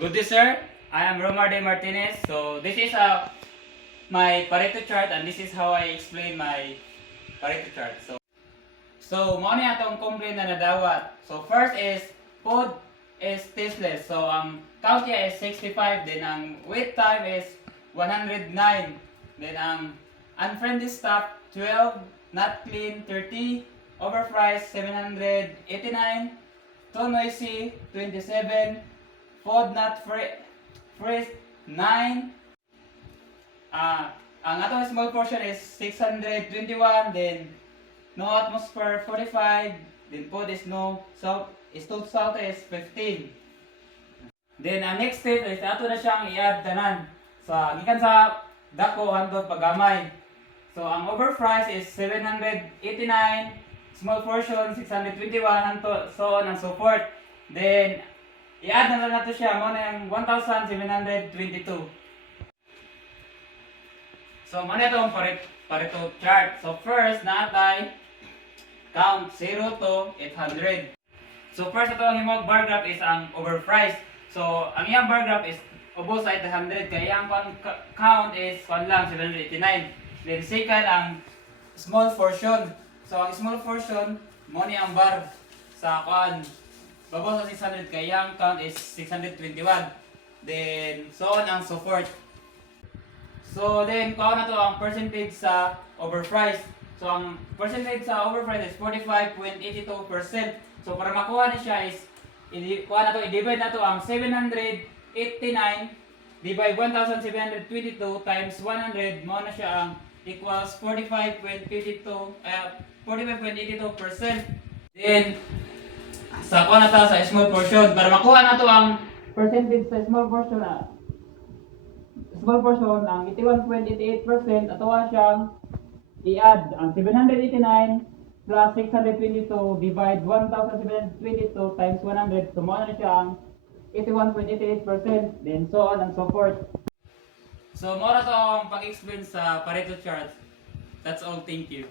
Good day, sir. I am Romar De Martinez. So this is my Pareto chart, and this is how I explain my Pareto chart. So mo ni atong complaint na nadawat. So first is food is tasteless. So ang count niya is 65, then ang wait time is 109. Then ang unfriendly staff 12, not clean 30, overpriced 789, too noisy 27, food not fresh 9. Ang atong small portion is 621, then no atmosphere 45, then food is no salt, is too salt is 15. Then ang next step is ato na siyang i-add tanan sa gikan sa dako hangtod pagamay. So ang overprice is 789, small portion 621 hangtod so on and so forth. Then i-add na lang nato siya mo na yung 1,722. So mo na itong Pareto chart. So first naatay count 0 to 800. So first ito ang imong bar graph is ang overprice. So ang iyang bar graph is ubos sa 800 kaya ang count is lang 789. Then second ang small portion. So ang small portion mo ni ang bar sa babaw sa 600 kaya ang count is 621. Then so on and so forth. So then kuha na to ang percentage sa overprice. So ang percentage sa overprice is 45.82%. So para makuha na siya is kuha na to, i-divide na to ang 789 divide 1,722 times 100 mo na siya ang equals 45.82%. Then sa kuha na to sa small portion para makuha na to ang percentage sa small portion ng 81.88% atawa siyang i-add ang 789 plus 622 divide 1,722 times 100 so mo na siya ang 81.88%, then so on and so forth. So mo na to ang pag-explain sa Pareto chart. That's all, thank you.